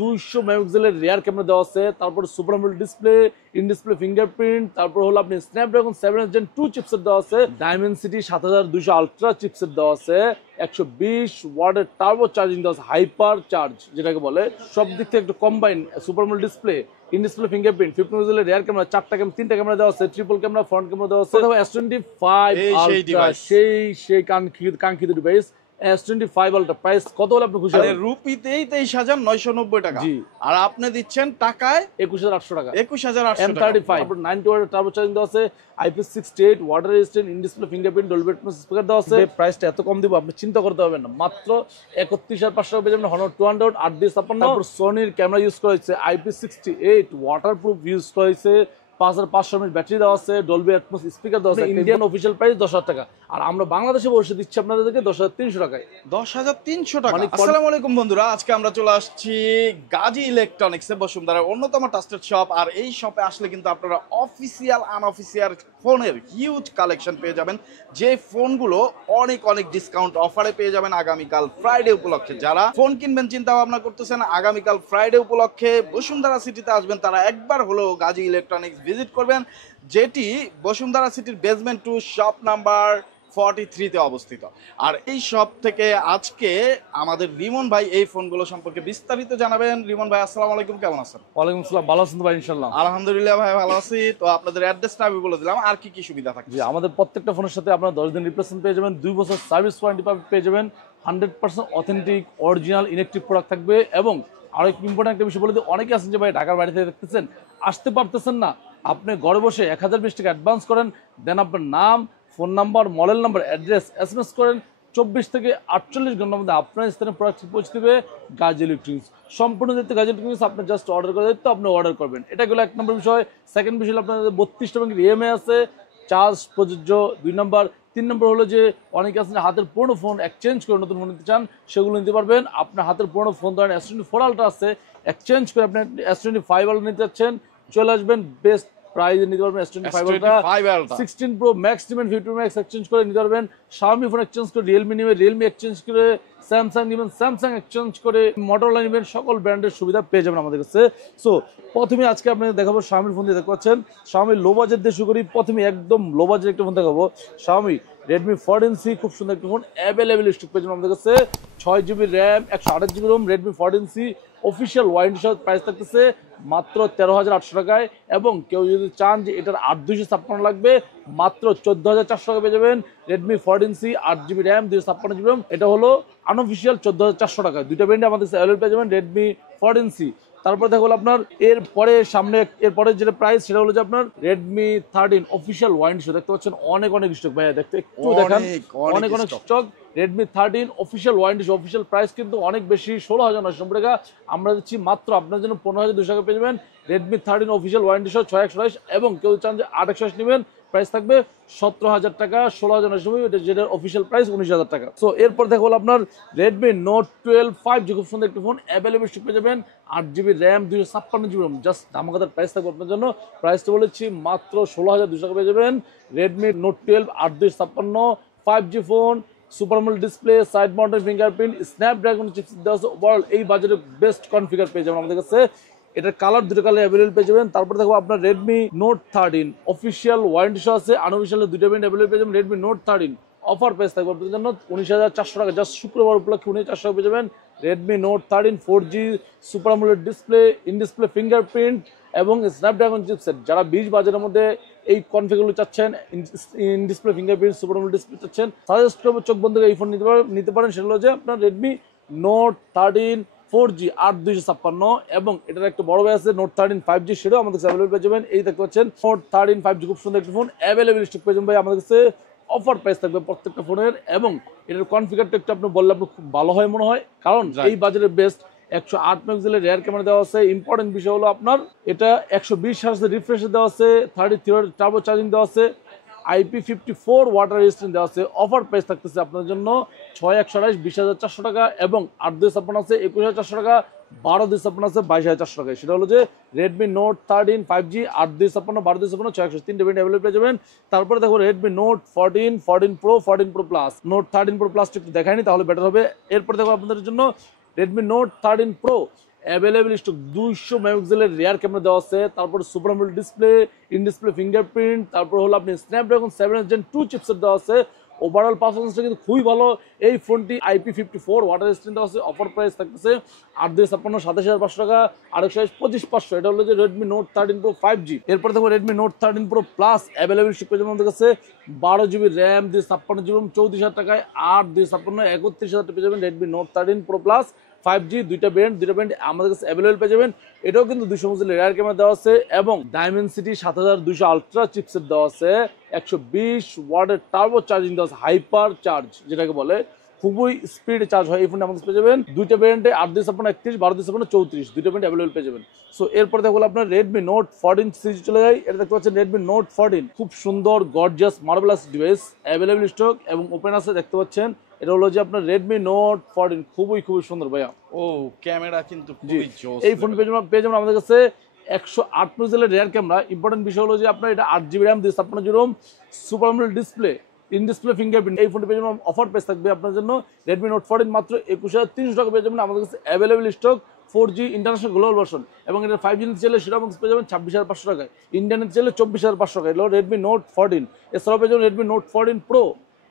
200 মেগাপিক্সেলের rear camera দেওয়া আছে, তারপর super AMOLED display, in display fingerprint, তারপর হলো আপনি স্ন্যাপড্রাগন 7 Gen 2 চিপসেট দেওয়া আছে, ডায়মেনসিটি 7200 আলট্রা চিপসেট দেওয়া আছে, 120 ওয়াটের টার্বো চার্জিং দেওয়া আছে, হাইপার চার্জ যেটাকে বলে। সব দিক থেকে একটু combine super AMOLED display, in display fingerprint, 50 মেগাপিক্সেলের রিয়ার ক্যামেরা, 4টা ক্যামেরা, 3টা ক্যামেরা দেওয়া আছে, ট্রিপল ক্যামেরা, ফ্রন্ট ক্যামেরা দেওয়া আছে। S25 আলট্রা সেই কাঙ্ক্ষিত ডিভাইস। S25 আলট্রা প্রাইস কত হলে আপনি খুশি হবেন? রুপিতেই 23,990 টাকা। জি। আর আপনি দিচ্ছেন টাকায় 21,800 টাকা। 21,800 টাকা। M35 তারপর 90 ওয়াটের টার্বো চার্জিং দেওয়া আছে, IP68 water resistant, in display fingerprint, Dolby Atmos speaker দেওয়া আছে। প্রাইসটা এত কম দিব আপনি চিন্তা করতে পারবেন না, মাত্র 31,500 টাকা পেয়ে যাবেন। Honor 200 8D56। তারপর সোনির ক্যামেরা ইউজ করা হয়েছে, IP68 ওয়াটারপ্রুফ ইউজ করা হয়েছে, 5500 mAh ব্যাটারি দেওয়া আছে, ডলবি অ্যাটমস স্পিকার দেওয়া আছে। ইন্ডিয়ান অফিশিয়াল প্রাইস 10,000 টাকা, আর আমরা বাংলাদেশে বসে দিচ্ছি আপনাদেরকে 10,300 টাকায়। 10,300 টাকা। আসসালামু আলাইকুম বন্ধুরা, আজকে আমরা চলে আসছি গাজী ইলেকট্রনিক্সে, বসুন্ধরার অন্যতম ট্রাস্টেড শপ। আর এই শপে আসলে কিন্তু আপনারা অফিসিয়াল আনঅফিসিয়াল ফোনের হিউজ কালেকশন পেয়ে যাবেন, যে ফোনগুলো অনেক অনেক ডিসকাউন্ট অফারে পেয়ে যাবেন আগামীকাল ফ্রাইডে উপলক্ষে। যারা ফোন কিনবেন চিন্তা ভাবনা করতেছেন, আগামীকাল ফ্রাইডে উপলক্ষে বসুন্ধরা সিটিতে আসবেন, তারা একবার হলো গাজী ইলেকট্রনিক্স ভিজিট করবেন, যেটি বসুন্ধরা সিটির বেসমেন্ট 2 শপ নাম্বার 43-তে অবস্থিত। আর এই শপ থেকে আজকে আমাদের রিমন ভাই এই ফোনগুলো সম্পর্কে বিস্তারিত জানাবেন। রিমন ভাই আসসালামু আলাইকুম, কেমন আছেন? ওয়ালাইকুম আসসালাম, ভালো আছেন তো ভাই? ইনশাআল্লাহ আলহামদুলিল্লাহ ভাই ভালো আছি। তো আপনাদের অ্যাড্রেসটা আমি বলে দিলাম, আর কি কি সুবিধা থাকে? জি, আমাদের প্রত্যেকটা ফোনের সাথে আপনারা 10 দিন রিপ্লেসমেন্ট পেয়ে যাবেন, 2 বছর সার্ভিস ওয়ারেন্টি পেয়ে যাবেন, 100% অথেন্টিক অরিজিনাল ইলেকট্রিক প্রোডাক্ট থাকবে। এবং আরো একটু ইম্পর্টেন্ট একটা বিষয় বলে দিই, অনেকে আছেন যে ভাই ঢাকার বাড়ি থেকে দেখতেছেন, আসতে পারতেছেন না, আপনি ঘরে বসে 1020 টাকা অ্যাডভান্স করেন, দেন আপনার নাম, phone number, model number, address SMS করেন, 24 থেকে 48 ঘন্টার মধ্যে আপনার স্থানে প্রোডাক্ট পৌঁছে দেবে গাজী ইলেকট্রনিক্স। সম্পূর্ণ দায়িত্ব গাজী ইলেকট্রনিক্স, আপনি জাস্ট অর্ডার করে দায়িত্ব, আপনি অর্ডার করবেন। এটা গেলো 1 নম্বর বিষয়। সেকেন্ড বিষয় হলো আপনাদের 32টা ব্যাংকের EMI আছে, চার্জ প্রযোজ্য। 2 নম্বর। 3 নম্বর হলো যে অনেকে আছেন হাতের পুরনো ফোন এক্সচেঞ্জ করে নতুন ফোন নিতে চান, সেগুলো নিতে পারবেন। আপনার হাতের পুরনো ফোন ধরেন S24 আলট্রা আছে, এক্সচেঞ্জ করে আপনি S25 আলট্রা নিতে চাচ্ছেন, চলে আসবেন, বেস্ট প্রাইজে নিতে পারবেন। S25 আলট্রা 16 Pro Max নেবেন, 50 Pro Max এক্সচেঞ্জ করে নিতে পারবেন। Xiaomi ফোন এক্সচেঞ্জ করে Realme নেবেন, Realme এক্সচেঞ্জ করে Samsung নেবেন, Samsung এক্সচেঞ্জ করে Motorola নেবেন। সকল ব্র্যান্ডের সুবিধা পেয়ে যাবেন আমাদের কাছে। সো প্রথমে আজকে আপনাদের দেখাবো Xiaomi ফোন দিয়ে দেখতে পাচ্ছেন, Xiaomi লো বাজেট দিয়ে শুরু করি। প্রথমে একদম লো বাজেট একটা ফোন দেখাবো, Xiaomi Redmi 14C, খুব সুন্দর একটা ফোন, অ্যাভেলেবেল স্টক পেয়ে যাবেন আমাদের কাছে। 6GB RAM 128GB ROM Redmi 14C official warranty সহ প্রাইস থাকতেছে মাত্র 13,800 টাকায়। এবং কেউ যদি চান যে এটার 8/256 লাগবে, মাত্র 14,400 টাকা পেয়ে যাবেন। Redmi 14C 8GB RAM 256GB ROM, এটা হলো আনঅফিসিয়াল 14,400 টাকা। দুইটা ব্র্যান্ডে আমাদের অ্যাভেলেবেল পেয়ে যাবেন Redmi 14C। তারপর দেখো আপনার এরপরে যেটা প্রাইস, সেটা হলো যে আপনার Redmi 13 অফিসিয়াল ওয়ারেন্টি সহ, দেখতে পাচ্ছেন অনেক স্টক। ভাইয়া দেখতে একটু দেখেন, অনেক স্টক। Redmi 13 অফিসিয়াল ওয়ারেন্টি সহ, অফিসিয়াল প্রাইস কিন্তু অনেক বেশি, 16,990 টাকা। আমরা দিচ্ছি মাত্র আপনার জন্য 15,200 টাকা পেয়ে যাবেন Redmi 13 অফিসিয়াল ওয়ারেন্টি সহ 6/128। এবং কেউ চান যে 8/128 নেবেন, প্রাইস থাকবে 17,000 টাকা, 16,990, যেটার অফিসিয়াল প্রাইস 19,000 টাকা। সো এরপর দেখো আপনার Redmi Note 12 5G, খুব সুন্দর একটা ফোন, অ্যাভেলেবেল স্টক পেয়ে যাবেন, 8GB RAM 256GB ROM, just ধামাকাদার প্রাইস থাকবে আপনার জন্য। প্রাইসটা বলেছি মাত্র 16,200 টাকা পেয়ে যাবেন Redmi Note 12 8/256 5G phone, super AMOLED display, side mounted fingerprint, Snapdragon chipset দেওয়া আছে। ওভারঅল এই বাজেটের বেস্ট কনফিগার পেয়ে যাবেন আমাদের কাছে। এটার কালার, দুটো কালার অ্যাভেলেবল পেয়ে যাবেন। তারপর দেখো আপনার Redmi Note 13 অফিসিয়াল ওয়ারেন্টি সহ আছে, আনঅফিসিয়াল দুটো ব্র্যান্ড অ্যাভেলেবল পেয়ে যাবেন। Redmi Note 13 অফার প্রাইস থাকবে আপনাদের জন্য 19,400 টাকা, জাস্ট শুক্রবার উপলক্ষে 19,400 টাকা পেয়ে যাবেন Redmi Note 13 4G super AMOLED display, in display fingerprint এবং স্ন্যাপড্রাগন চিপসেট। যারা 20 বাজেটের মধ্যে এই কনফিগারগুলো চাচ্ছেন, in display fingerprint, super AMOLED display চাচ্ছেন, সাজেস্ট করবো চোখ বন্ধ করে এই ফোন নিতে পারেন। সেটা হলো যে আপনার Redmi Note 13 4G 8/256। এবং এটার একটা বড় ভাই আছে Note 13 5G, সেটাও আমাদের কাছে অ্যাভেলেবল পেয়ে যাবেন। এই দেখতে পাচ্ছেন Note 13 5G, খুব সুন্দর একটা ফোন, অ্যাভেলেবল স্টক পেয়ে যাবেন ভাই আমাদের কাছে। অফার প্রাইস থাকবে প্রত্যেকটা ফোনের। এবং এটার কনফিগারটা একটু আপনি বললে আপনার খুব ভালো হয় মনে হয়, কারণ এই বাজারের বেস্ট 108 মেগাপিক্সেলের রিয়ার ক্যামেরা দেওয়া আছে। ইম্পর্টেন্ট বিষয় হলো আপনার এটা 120 হার্টজের রিফ্রেশ দেওয়া আছে, 33 ওয়াট টার্বো চার্জিং দেওয়া আছে, IP54 ওয়াটার রেজিস্ট্যান্ট দেওয়া আছে। অফার প্রাইস থাকতেছে আপনার জন্য 6/128 20,400 টাকা। এবং 8/256 আছে 21,400 টাকা, 12/256 আছে 22,400 টাকায়। সেটা হলো যে Redmi Note 13 5G 8/256 12/256 6/128 তিনটে ব্র্যান্ড অ্যাভেলেবল পেয়ে যাবেন। তারপরে দেখো Redmi Note 14 14 Pro 14 Pro Plus, Note 13 Pro Plus একটু দেখায়নি, তাহলে বেটার হবে। এরপর দেখো আপনাদের জন্য Redmi Note 13 Pro available stock 200 মেগাপিক্সেলের রিয়ার ক্যামেরা দেওয়া আছে, তারপর super AMOLED display, in display fingerprint, তারপর হলো আপনি স্ন্যাপড্রাগন 7 Gen 2 চিপসেট দেওয়া আছে। ওভারঅল পারফরমেন্সটা কিন্তু খুবই ভালো। এই ফোনটি IP54 ওয়াটার রেজিস্ট্যান্ট আছে। অফার প্রাইস থাকতেছে 8/56 27,500 টাকা, আর 125,500। এটা হলো যে Redmi Note 13 Pro 5G। এরপর দেখো Redmi Note 13 Pro Plus available stock পেয়ে যাবেন আমাদের কাছে। 12GB RAM 256GB 34,000 টাকায়, 8/256 31,000 পেয়ে যাবেন Redmi Note 13 Pro Plus 5G। দুইটা ব্র্যান্ড আমাদের কাছে অ্যাভেলেবল পেয়ে যাবেন। এটাও কিন্তু 200 মেগাপিক্সেলের রিয়ার ক্যামেরা দেওয়া আছে এবং Dimensity 7200 আলট্রা চিপসেট দেওয়া আছে। 120 ওয়াটের টার্বো চার্জিং দেওয়া আছে, হাইপার চার্জ যেটাকে বলে, খুবই স্পিডে চার্জ হয়। এই ফোনটা আমাদের পেয়ে যাবেন দুইটা ব্র্যান্ডে, 8/256 31, 12/256 34, দুইটা ব্র্যান্ড অ্যাভেলেবল পেয়ে যাবেন। সো এরপর দেখো আপনার Redmi Note 14 সিরিজ চলে যায়। এটা দেখতে পাচ্ছেন Redmi Note 14, খুব সুন্দর gorgeous marvellous device, available stock এবং ওপেন আছে দেখতে পাচ্ছেন। এটা হলো যে আপনার Redmi Note 14, খুবই সুন্দর ভাইয়া। ও ক্যামেরা কিন্তু খুবই জোস। এই ফোন পেয়ে যাবেন আমাদের কাছে 108 মেগাপিক্সেলের রিয়ার ক্যামেরা। ইম্পর্টেন্ট বিষয় হলো যে আপনার এটা 8GB RAM 256GB super AMOLED display, in display fingerprint. এই ফোনটি পেয়ে যাবেন অফার প্রাইস থাকবে আপনার জন্য Redmi Note 14 মাত্র 21,300 টাকা পেয়ে যাবেন আমাদের কাছে available stock. 4G international global version এবং এটা 5G নিতে চাইলে সেটা পেয়ে যাবেন 26,500 টাকায়, ইন্ডিয়ান নিতে চাইলে 24,500 টাকা। এগুলো Redmi Note 14। এছাড়াও পেয়ে যাবেন Redmi Note 14 Pro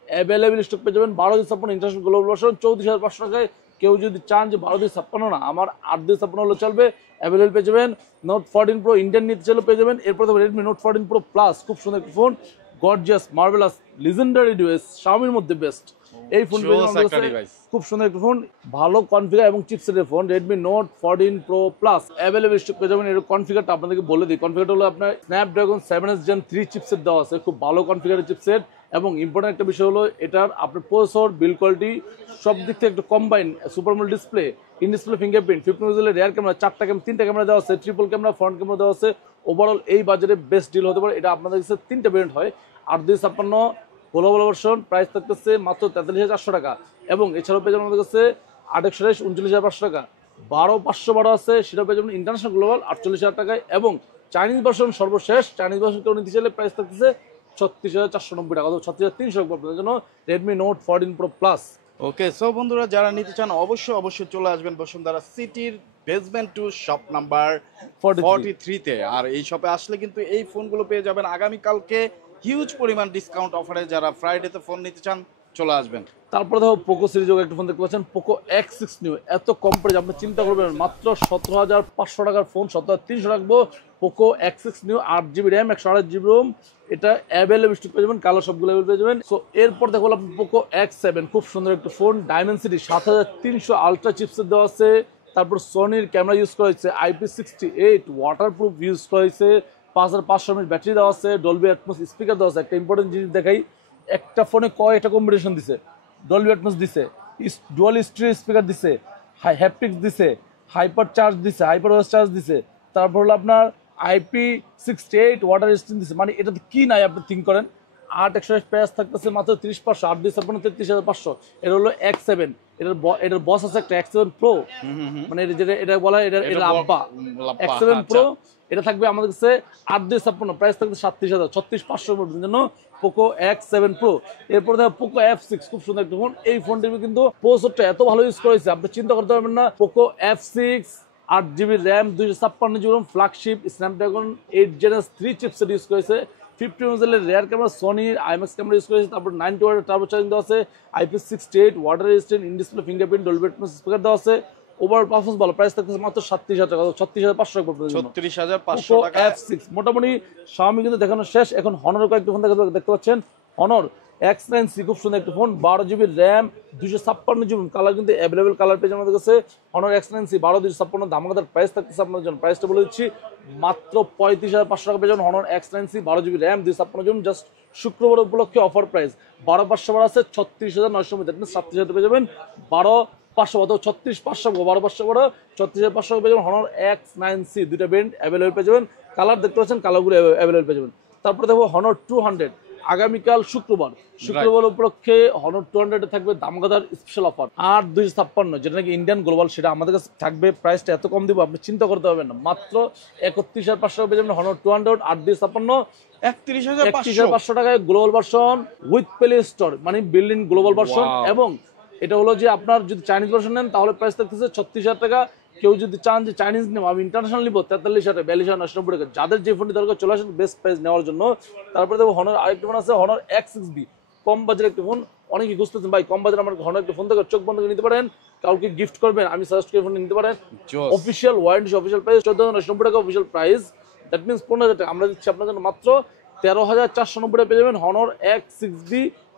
available stock পেয়ে যাবেন 12/56 ইন্টারন্যাশনাল গ্লোবাল ভার্সন 34,500 টাকায়। কেউ যদি চান যে 12/56 না, আমার 8/56 হলে চলবে, অ্যাভেলেবল পেয়ে যাবেন। Note 14 Pro ইন্ডিয়ান নিতে চাইলে পেয়ে যাবেন। এরপর দেখো Redmi Note 14 Pro Plus, খুব সুন্দর একটা ফোন, গর্জিয়াস মার্ভেলাস লিজেন্ডারি ডিভাইস, Xiaomiর মধ্যে বেস্ট। এই ফোন খুব সুন্দর একটা ফোন, ভালো কনফিগার এবং চিপসেটের phone Redmi Note 14 Pro Plus available stock পেয়ে যাবেন। এর কনফিগারটা আপনাদেরকে বলে দিই। কনফিগারটা হলো আপনার Snapdragon 7 Gen 3 চিপসেট দেওয়া আছে, খুব ভালো কনফিগারের চিপসেট। এবং ইম্পর্টেন্ট একটা বিষয় হলো এটার আপনার প্রসেসর, বিল্ড কোয়ালিটি সব দিক থেকে একটা combine, super AMOLED display, in display fingerprint, 50 মেগাপিক্সেলের রিয়ার ক্যামেরা, 3টা ক্যামেরা দেওয়া আছে, ট্রিপল ক্যামেরা, ফ্রন্ট ক্যামেরা দেওয়া আছে। ওভারঅল এই বাজারে বেস্ট ডিল হতে পারে। এটা আপনাদের কাছে 3টা ভেরিয়েন্ট হয়। 8/256 গ্লোবাল ভার্সন প্রাইস থাকতেছে মাত্র 43,400 টাকা এবং এছাড়াও পেয়ে যাবেন আমাদের কাছে 8/128 39,500 টাকা। 12/512 আছে, সেটা পেয়ে যাবেন ইন্টারন্যাশনাল গ্লোবাল 48,000 টাকায় এবং চাইনিজ ভার্সন সর্বশেষ। চাইনিজ ভার্সন কেউ নিতে চাইলে প্রাইস থাকতেছে 36,490 টাকা, 36,300 টাকা আপনাদের জন্য Redmi Note 14 Pro Plus। ওকে, সো বন্ধুরা যারা নিতে চান অবশ্যই চলে আসবেন বসুন্ধরা সিটির বেসমেন্ট 2 শপ নাম্বার 43 তে। আর এই শপে আসলে কিন্তু এই ফোনগুলো পেয়ে যাবেন আগামীকালকে হিউজ পরিমাণ ডিসকাউন্ট অফারে। যারা ফ্রাইডেতে ফোন নিতে চান চলে আসবেন। তারপরে দেখো পোকো সিরিজের একটা ফোন দেখতে পাচ্ছেন, পোকো X6 নিউ। এত কম প্রাইস আপনি চিন্তা করবেন, মাত্র 17,500 টাকার ফোন 17,300 রাখবো। Poco X6 new 8GB RAM 128GB ROM, এটা অ্যাভেলেবল স্টক পেয়ে যাবেন, কালার সবগুলো অ্যাভেলেবল পেয়ে যাবেন। সো এরপর দেখো আপনি পোকো X7, খুব সুন্দর একটা ফোন, Dimensity 7300 আলট্রা চিপসেট দেওয়া আছে। তারপর সোনির ক্যামেরা ইউজ করা হয়েছে, IP68 ওয়াটারপ্রুফ ইউজ করা হয়েছে, 5500 mAh ব্যাটারি দেওয়া আছে, ডলবি অ্যাটমস স্পিকার দেওয়া আছে। একটা ইম্পর্টেন্ট জিনিস দেখাই, একটা ফোনে কয়টা কম্বিনেশন দিছে, ডলবি অ্যাটমস দিছে, ডুয়াল স্টিরিও স্পিকার দিছে, হ্যাপটিক্স দিছে, হাইপার চার্জ দিছে, হাইপার ওয়েস চার্জ দিছে, তারপর হলো আপনার IP68 ওয়াটার রেজিস্ট্যান্ট দিছে। মানে এটাতে কি নাই আপনি থিঙ্ক করেন। 8/128 প্রাইস থাকতেছে মাত্র 30,500, 8/256 33,500। এটা হলো X7। এটার বস আছে একটা X7 Pro, মানে এটা বলা হয় এটা আব্বা X7 Pro। এটা থাকবে আমাদের কাছে 8/256, প্রাইস থাকবে 37,000, 36,500 জন্য পোকো X7 Pro। এরপর দেখো পোকো F6, খুব সুন্দর একটা ফোন। এই ফোনটির কিন্তু প্রসেসরটা এত ভালো ইউজ করেছে আপনি চিন্তা করতে পারবেন না। Poco F6 8GB RAM 256GB ROM, flagship Snapdragon 8 Gen 3 chipset use করেছে, 50 মেগাপিক্সেলের রিয়ার ক্যামেরা, সোনির IMX ক্যামেরা ইউজ করেছে, তারপর 90 ওয়াটের টার্বো চার্জিং দেওয়া আছে, IP68 water resistant, in display fingerprint, Dolby Atmos speaker দেওয়া আছে। ওভারঅল পারফরম্যান্স ভালো, প্রাইস থাকতেছে মাত্র 37,000 টাকা, 36,500 টাকা পড়বে। 36,500 টাকা F6 মোটামুটি Xiaomi কিন্তু দেখানো শেষ। এখন Honor কয়েকটা ফোন দেখতে পাচ্ছেন, Honor X9C, খুব সুন্দর একটা phone, 12GB RAM 256GB colour কিন্তু অ্যাভেলেবল কালার পেয়ে আমাদের কাছে। Honor X9C 12 256 ধামাকাদার প্রাইস থাকতেছে আপনাদের জন্য। প্রাইসটা বলে দিচ্ছি মাত্র 35,500 টাকা পেয়ে যাবেন Honor X9C 12GB RAM 256GB, just শুক্রবার উপলক্ষে অফার প্রাইস। 12/512 আছে 36,900, দ্যাট মিনস 37,000 পেয়ে যাবেন। 12/500 অথবা 36,500, 12/512 36,500 পেয়ে যাবেন Honor X9C। দুইটা ব্র্যান্ড অ্যাভেলেবল পেয়ে যাবেন, কালার দেখতে পাচ্ছেন, কালারগুলো অ্যাভেলেবল পেয়ে যাবেন। তারপরে দেখো Honor 200, আগামীকাল শুক্রবার উপলক্ষে Honor 200 থাকবে দামগাদার স্পেশাল অফার 8/256, যেটা নাকি ইন্ডিয়ান গ্লোবাল, সেটা আমাদের কাছে থাকবে। প্রাইসটা এত কম দিব আপনি চিন্তা করতে পারবেন না, মাত্র 31,500 পেয়ে যাবেন Honor 200 8/256, 31,500 টাকায় global version with play store, মানে বিল্ডিং গ্লোবাল ভার্সন। এবং এটা হলো যে আপনার যদি চাইনিজ ভার্সন নেন তাহলে প্রাইস থাকতেছে 36,000 টাকা। কেউ যদি চান যে চাইনিজ নেব, আমি ইন্টারন্যাশনাল নিবো 43,000 42,990 টাকা, যাদের যে ফোনটি দরকার চলে আসেন বেস্ট প্রাইস নেওয়ার জন্য। তারপরে দেখো হনর আরেকটা ফোন আছে, হনর X6B, কম বাজারের একটা ফোন। অনেকে খুঁজতেছেন ভাই কম বাজারে আমার হনর একটা ফোন থেকে চোখ বন্ধ করে নিতে পারেন, কাউকে গিফট করবেন, আমি সাজেস্ট করে ফোন নিতে পারেন। অফিসিয়াল ওয়ারেন্টি, অফিসিয়াল প্রাইস 14,990 টাকা অফিসিয়াল প্রাইস, দ্যাট মিনস 15,000 টাকা। আমরা দিচ্ছি আপনার জন্য মাত্র 13,490 টাকা পেয়ে যাবেন Honor X6B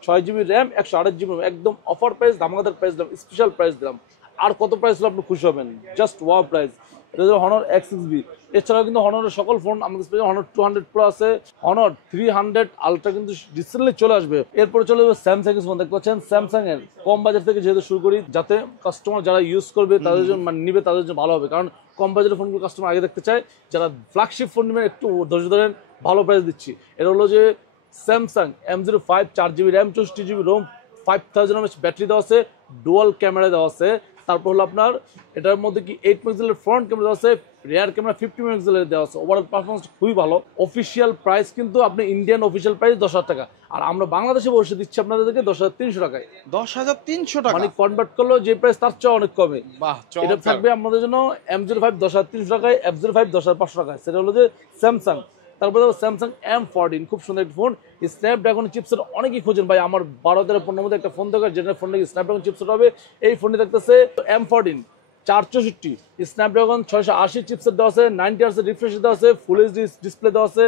6GB RAM 128GB, একদম অফার প্রাইস, ধামাকাদার প্রাইস দিলাম, স্পেশাল প্রাইস দিলাম। আর কত প্রাইস হলে আপনি খুশি হবেন, জাস্ট ওয়াও প্রাইস। এটা হলো হনর X6B। এছাড়াও কিন্তু হনরের সকল ফোন আমাদের পেয়ে হনর 200 প্রো আছে, হনর 300 আলট্রা কিন্তু রিসেন্টলি চলে আসবে। এরপরে চলে যাবে স্যামসাং এর ফোন। দেখতে পাচ্ছেন স্যামসাং এর কম বাজার থেকে যেহেতু শুরু করি, যাতে কাস্টমার যারা ইউজ করবে তাদের জন্য মানে নিবে তাদের জন্য ভালো হবে, কারণ কম বাজারের ফোনগুলো কাস্টমার আগে দেখতে চায়। যারা ফ্ল্যাগশিপ ফোন নেবেন একটু ধৈর্য ধরেন, ভালো প্রাইস দিচ্ছি। এটা হলো যে Samsung M05 4GB RAM 64GB ROM, 5000 mAh battery দেওয়া আছে, ডুয়াল ক্যামেরা দেওয়া আছে। তারপর হলো আপনার এটার মধ্যে কি 8 মেগাপিক্সেলের ফ্রন্ট ক্যামেরা দেওয়া আছে, রিয়ার ক্যামেরা 50 মেগাপিক্সেলের দেওয়া আছে। ওভারঅল পারফরমেন্স খুবই ভালো। অফিসিয়াল প্রাইস কিন্তু আপনি ইন্ডিয়ান অফিসিয়াল প্রাইস 10,000 টাকা, আর আমরা বাংলাদেশে বসে দিচ্ছি আপনাদেরকে 10,300 টাকায়। 10,300 টাকা মানে কনভার্ট করলো যে প্রাইস তার চেয়ে অনেক কমে। বাহ, এটা থাকবে আমাদের জন্য M05 10,300 টাকায়, F05 10,500 টাকায়। সেটা হলো যে স্যামসাং। তারপরে স্যামসাং M14, খুব সুন্দর একটা ফোন, স্ন্যাপড্রাগন চিপসেট অনেকেই খোঁজেন ভাই, আমার 12,000 মধ্যে একটা ফোন দরকার যেটা ফোনটা স্ন্যাপড্রাগন চিপসেট হবে। এই ফোনটি দেখতেছে M14 464, স্ন্যাপড্রাগন 680 চিপসেট দেওয়া আছে, 90 Hz রিফ্রেশ দেওয়া আছে, ফুল এইচডি ডিসপ্লে দেওয়া আছে,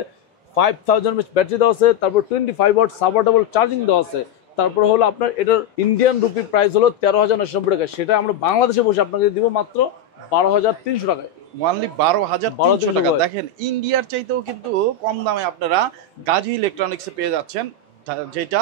5000 mAh ব্যাটারি দেওয়া আছে, তারপর 25 ওয়াট সাপোর্টেবল চার্জিং দেওয়া আছে। তারপর হলো আপনার এটার ইন্ডিয়ান রুপি প্রাইস হলো 13,990 টাকা, সেটা আমরা বাংলাদেশে বসে আপনাকে দিব মাত্র 12,300 টাকায়। ওয়ানলি 12,300 টাকা। দেখেন ইন্ডিয়ার চাইতেও কিন্তু কম দামে আপনারা গাজী ইলেকট্রনিক্সে পেয়ে যাচ্ছেন, যেটা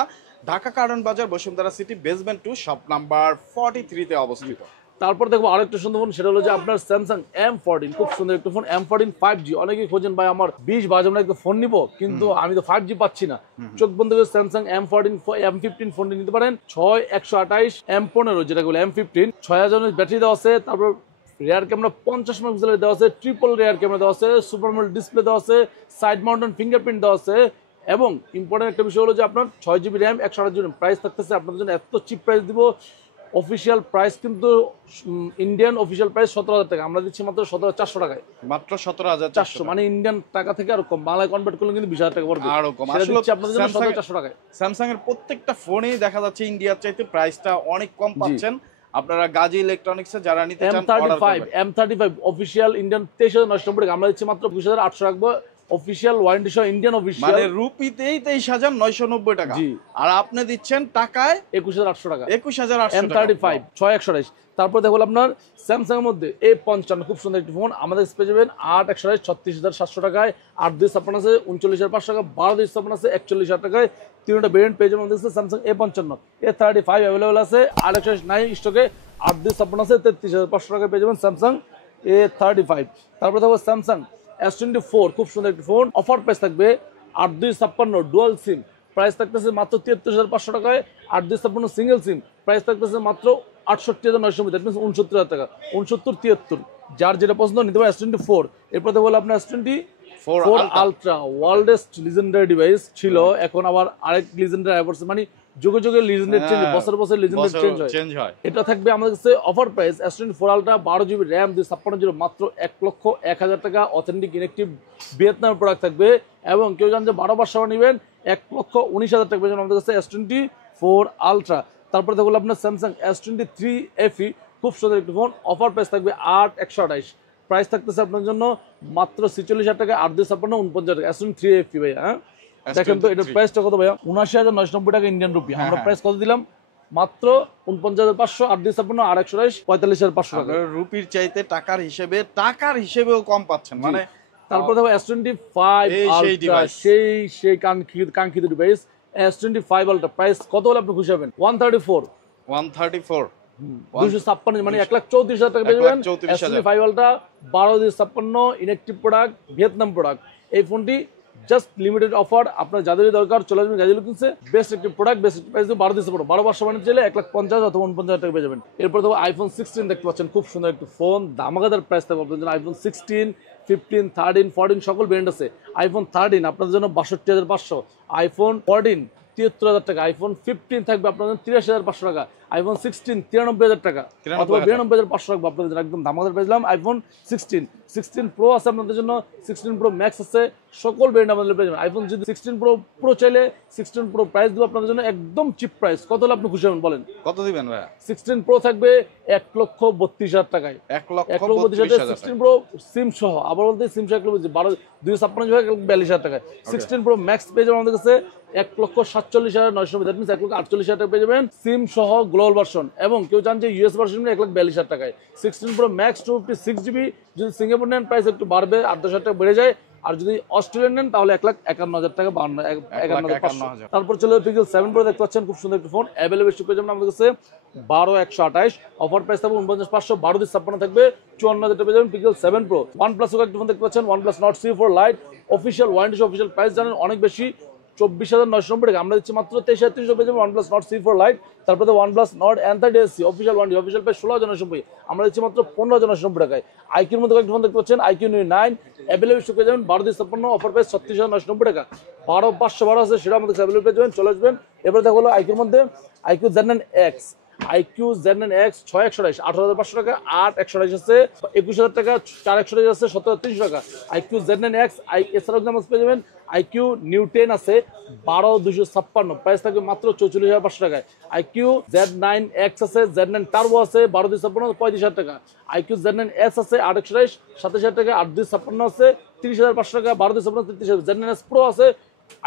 ঢাকা কারণ বাজার Bashundhara city basement 2 shop number 43 তে অবস্থিত। তারপর দেখবো আরেকটা সুন্দর ফোন, সেটা হলো যে আপনার স্যামসাং M14, খুব সুন্দর একটা ফোন M14 5G। অনেকেই খোঁজেন ভাই আমার 20 বাজে আমরা একটা ফোন নিবো, কিন্তু আমি তো 5G পাচ্ছি না। চোখ বন্ধ করে স্যামসাং M15 ফোনটি নিতে পারেন। 6128 M15 যেটা বলে M15, 6000 mAh ব্যাটারি দেওয়া আছে, তারপর রিয়ার ক্যামেরা 50 মেগাপিক্সেলের দেওয়া আছে, ট্রিপল রিয়ার ক্যামেরা দেওয়া আছে, সুপার আমোলেড ডিসপ্লে দেওয়া আছে, সাইড মাউন্টেন ফিঙ্গারপ্রিন্ট দেওয়া আছে। এবং ইম্পর্টেন্ট একটা বিষয় হলো যে আপনার 6GB র্যাম 128GB প্রাইস থাকতেছে আপনাদের জন্য এত চিপ প্রাইস দিব। অফিসিয়াল প্রাইস কিন্তু ইন্ডিয়ান অফিসিয়াল প্রাইস 17,000 টাকা, আমরা দিচ্ছি মাত্র 17,400 টাকায়। মাত্র 17,400, মানে ইন্ডিয়ান টাকা থেকে আরো কম, বাংলায় কনভার্ট করলে কিন্তু 20,000 টাকা পড়বে, আরো কম। আসলে আপনাদের জন্য 17,400 টাকায়। স্যামসাং এর প্রত্যেকটা ফোনেই দেখা যাচ্ছে ইন্ডিয়ার চাইতে প্রাইসটা অনেক কম পাচ্ছেন। আপনারা গাজী ইলেকট্রনিক্সে যারা নিতে চান M35 অফিসিয়াল ইন্ডিয়ান 23,990 টাকা, আমরা দিচ্ছি মাত্র 20,800 রাখবো। অফিসিয়াল ওয়ারেন্টি সহ ইন্ডিয়ান অফিসিয়াল, মানে রুপিতেই 23,990 টাকা, আর আপনি দিচ্ছেন টাকায় 21,800 টাকা। 21,800 M35 6128। তারপর দেখো আপনার স্যামসাং এর মধ্যে A55, খুব সুন্দর একটি ফোন, আমাদের পেয়ে যাবেন 8/128 36,700 টাকায়, 8/256 আছে 39,500 টাকা, 12/256 আছে 41,000 টাকায়। তিনটা ভেরিয়েন্ট পেয়ে যাবেন দেখছে স্যামসাং A55। A35 অ্যাভেলেবল আছে, 8/128 নাই স্টকে, 8/256 আছে 33,500 টাকায় পেয়ে যাবেন স্যামসাং A35। তারপর দেখো স্যামসাং S24, খুব সুন্দর একটি ফোন, অফার প্রাইস থাকবে 8/256 ডুয়াল সিম, প্রাইস থাকতেছে মাত্র 73,500 টাকায়। 8/256 সিঙ্গেল সিম প্রাইস থাকতেছে মাত্র 68,990, দ্যাট মিনস 69,000 টাকা। 69-73, যার যেটা পছন্দ নিতে পারে S24। এরপর দেখো আপনার S24 আলট্রা, ওয়ার্ল্ডেস্ট লিজেন্ডারি ডিভাইস ছিল, এখন আবার আরেক লিজেন্ডারি অ্যাভার্স, মানে যুগে যুগে লিজেন্ডারি চেঞ্জ, বছর বছর লিজেন্ডারি চেঞ্জ হয়। এটা থাকবে আমাদের কাছে offer price S24 ultra 12GB RAM 256GB মাত্র 1,01,000 টাকা। অথেন্টিক ইনেকটিভ ভিয়েতনাম প্রোডাক্ট থাকবে, এবং কেউ জানেন যে 12 বার সময় নেবেন 1,19,000 টাকা পেয়ে আমাদের কাছে S24 আলট্রা। তারপরে দেখো আপনার স্যামসাং S23 FE, খুব সুন্দর একটি ফোন, অফার প্রাইস থাকবে 8,128, প্রাইস থাকতেছে আপনার জন্য মাত্র 46,000 টাকা। 8/256 49,000 টাকা S23 FE ভাইয়া। হ্যাঁ দেখেন তো এটার প্রাইসটা কত ভাইয়া, 79,990 টাকা ইন্ডিয়ান রুপি। আমরা প্রাইস কত দিলাম, মাত্র 49,500, 8/256 8,128 45,500 টাকা। রুপির চাইতে টাকার হিসেবেও কম পাচ্ছেন মানে। তারপর দেখো S25 আলট্রা, সেই কাঙ্ক্ষিত ডিভাইস S25 আলট্রা, প্রাইস কত হলে আপনি খুশি হবেন, 134 256, মানে 1,34,000 টাকা পেয়ে যাবেন S25 ultra 12/256 inactive product, Vietnam product. এই ফোনটি জাস্ট লিমিটেড অফার, আপনার যাদের দরকার চলে আসবেন গাজী ইলেকট্রনিক্সে, বেস্ট একটি প্রোডাক্ট, বেস্ট প্রাইস 12/256, 12 বার সময় চাইলে 1,50,000 অথবা 49,000 টাকা পেয়ে যাবেন। এরপর দেখো iPhone 16 দেখতে পাচ্ছেন, খুব সুন্দর একটি ফোন, ধামাকাদার প্রাইস থাকবে আপনাদের জন্য। iPhone 16, 15, 13, 14 সকল ব্র্যান্ড আছে। iPhone 13 আপনাদের জন্য 62,500, iPhone 14 73,000 টাকা, iPhone 15 থাকবে আপনাদের 83,500 টাকা, আইফোন 16 93,000 টাকা অথবা 92,500 রাখবো আপনাদের জন্য, একদম ধামাকাদার পেয়েছিলাম। আইফোন 16 প্রো আছে আপনাদের জন্য, 16 প্রো ম্যাক্স আছে, সকল ব্র্যান্ড আমাদের পেয়ে যাবেন। আইফোন যদি 16 প্রো প্রো চাইলে 16 প্রো প্রাইস দেবো আপনাদের জন্য একদম চিপ প্রাইস। কত হলে আপনি খুশি হবেন বলেন? কত দিবেন ভাই? 16 প্রো থাকবে 1,32,000 টাকায়, 1,32,000 16 প্রো সিম সহ। আবার বলতে সিম সহ 256,000 টাকায়। 16 প্রো ম্যাক্স পেয়ে যাবেন আমাদের কাছে 1,47,990, দ্যাট মিনস 1,48,000 টাকা পেয়ে যাবেন সিম সহ গ্লোবাল ভার্সন। এবং কেউ চান যে ইউএস ভার্সন 1,42,000 টাকায়। 16 প্রো ম্যাক্স 256 GB, যদি সিঙ্গাপুর নেন প্রাইস একটু বাড়বে, 8,000 টাকা বেড়ে যায়। আর যদি অস্ট্রেলিয়ান নেন তাহলে 1,51,000 টাকা, 51,500। তারপর চলে পিক্সেল 7 প্রো দেখতে পাচ্ছেন, খুব সুন্দর একটা ফোন। অ্যাভেলেবল পেয়ে যাবেন আমাদের কাছে 12,128, অফার প্রাইস থাকবে 49,500, 12,56 থাকবে 54,000 টাকা পেয়ে যাবেন পিক্সেল 7 প্রো। OnePlus একটা ফোন দেখতে পাচ্ছেন, OnePlus Nord C4 Lite, official warranty, official price জানেন অনেক বেশি, 24,990 টাকা। আমরা দিচ্ছি মাত্র 23,300 পেয়ে যাবেন OnePlus Nord C4 Lite। তারপরে OnePlus Nord N30 SE, official warranty, official price 16,990, আমরা দিচ্ছি মাত্র 15,990 টাকায়। আইকিউর মধ্যে একটা ফোন দেখতে পাচ্ছেন, IQ Neo 9, অ্যাভেলেবল পেয়ে যাবেন 12,56, অফার প্রাইস 36,990 টাকা। 12,512 আছে, সেটা আমাদের অ্যাভেলেবল পেয়ে যাবেন, চলে আসবেন। এবারে দেখো হলো আইকিউর মধ্যে IQ Z9 X, IQ Z9 X 6,128, 18,500 টাকা, 8,128 আছে, 21,000 টাকা, 4,128 আছে, 17,300 টাকা। IQ Z9 X এছাড়াও কিন্তু পেয়ে যাবেন IQ Neo 10 আছে 12,256, প্রাইস থাকবে মাত্র 44,500 টাকায়। IQ Z9 X আছে, Z9 Turbo আছে 12,256, 35,000 টাকা। IQ Z9 S আছে 8,128, 27,000 টাকা, 8,256 আছে 30,500 টাকা, 12,256, 33,000। Z9 S Pro আছে,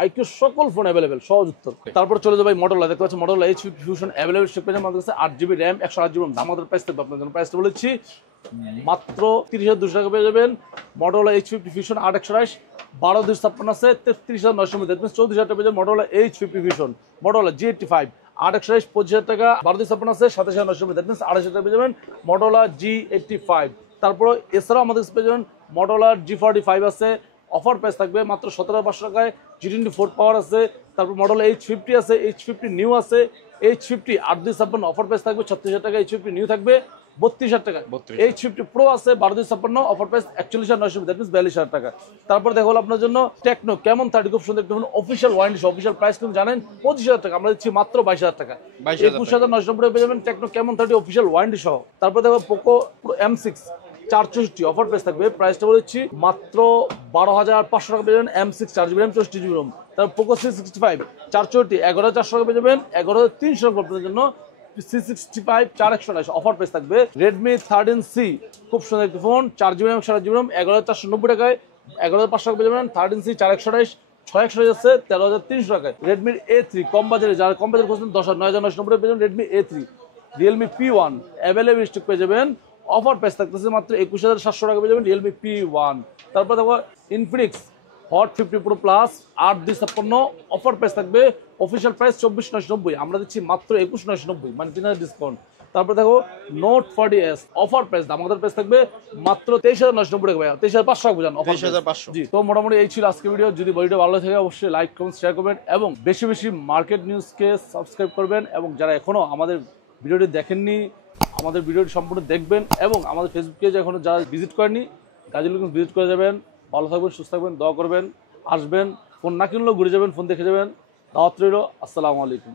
আইকিউ সকল ফোন অ্যাভেলেবেল, সহজ উত্তর। তারপর চলে যাবে মডেল, দেখতে পাচ্ছি মডেল H50 Fusion অ্যাভেলেবল পেয়ে যাবেন আমাদের কাছে, 8GB RAM, 108GB RAM। আমাদের প্রাইস থাকবে আপনাদের জন্য, প্রাইসটা বলেছি মাত্র 30,200 টাকা পেয়ে যাবেন। মডেল H50 Fusion 8,128, 12,256 আছে, 33,990, দ্যাট মিনস 34,000 টাকা পেয়ে যাবেন model H50 Fusion। Model G85 8,128, 25,000 টাকা, 12,256 আছে, 27,990, দ্যাট মিনস 28,000 টাকা পেয়ে যাবেন মডেল G85। তারপর এছাড়াও আমাদের কাছে পেয়ে যাবেন মডেল G45 আছে, অফার প্রাইস থাকবে মাত্র 17,500 টাকায়। G24 পাওয়ার আছে, তারপর মডেল H50 আছে, H50 নিউ আছে, H50 8,256, অফার প্রাইস থাকবে 36,000 টাকা। H50 নিউ থাকবে 32,000 টাকা। H50 প্রো আছে 12,256, অফার প্রাইস 41,990, দ্যাট মিনস 42,000 টাকা। তারপর দেখো আপনার জন্য টেকনো ক্যামন 30, খুব সুন্দর একটা phone, official warranty, official price কিন্তু জানেন 25,000 টাকা, আমরা দিচ্ছি মাত্র 22,000 টাকা। 21,990 পেয়ে যাবেন টেকনো ক্যামন 30 অফিসিয়াল ওয়ারেন্টি সহ। তারপর দেখো পোকো M6 464, অফার প্রাইস থাকবে, প্রাইসটা বলেছি মাত্র 12,500 টাকা পেয়ে যাবেন। M6 4GB RAM, 64GB ROM। তারপর পোকো C65 464, 11,400 টাকা পেয়ে যাবেন, 11,300 টাকা আপনাদের জন্য। C65 4,128, অফার প্রাইস থাকবে। Redmi 13C, খুব সুন্দর একটা phone, 4GB RAM, 8GB ROM, 11,490 টাকায়, 11,500 টাকা পেয়ে যাবেন। 13C 4,128, 6,128 আছে, 13,300 টাকায়। Redmi A3 কম বাজারে, যারা কম বাজারে খুঁজছেন 9,990 পেয়ে যাবেন Redmi A3। Realme P1 available stock পেয়ে যাবেন, অফার প্রাইস থাকতেছে মাত্র 21,700 টাকা পেয়ে যাবেন Realme P1। তারপর দেখো Infinix Hot 50 Pro Plus 8,256, offer price থাকবে, অফিসিয়াল প্রাইস 24,990, আমরা দিচ্ছি মাত্র 21,990, মানে 3,000 ডিসকাউন্ট। তারপর দেখো Note 40S, অফার প্রাইস আমাদের প্রাইস থাকবে মাত্র 23,990 টাকা, ভাইয়া 23,500 টাকা বুঝান, 23,500। জি, তো মোটামুটি এই ছিল আজকে ভিডিও। যদি ভিডিওটা ভালো লাগে অবশ্যই লাইক, কমেন্ট, শেয়ার করবেন এবং বেশি বেশি মার্কেট নিউজকে সাবস্ক্রাইব করবেন। এবং যারা এখনো আমাদের ভিডিওটি দেখেননি, আমাদের ভিডিওটি সম্পূর্ণ দেখবেন এবং আমাদের ফেসবুক পেজ এখনো যারা ভিজিট করেনি, গাজী লুকিংস ভিজিট করে যাবেন। ভালো থাকবেন, সুস্থ থাকবেন, দোয়া করবেন, আসবেন, ফোন না কিনলেও ঘুরে যাবেন, ফোন দেখে যাবেন। দাওয়াত রইল। আসসালামু আলাইকুম।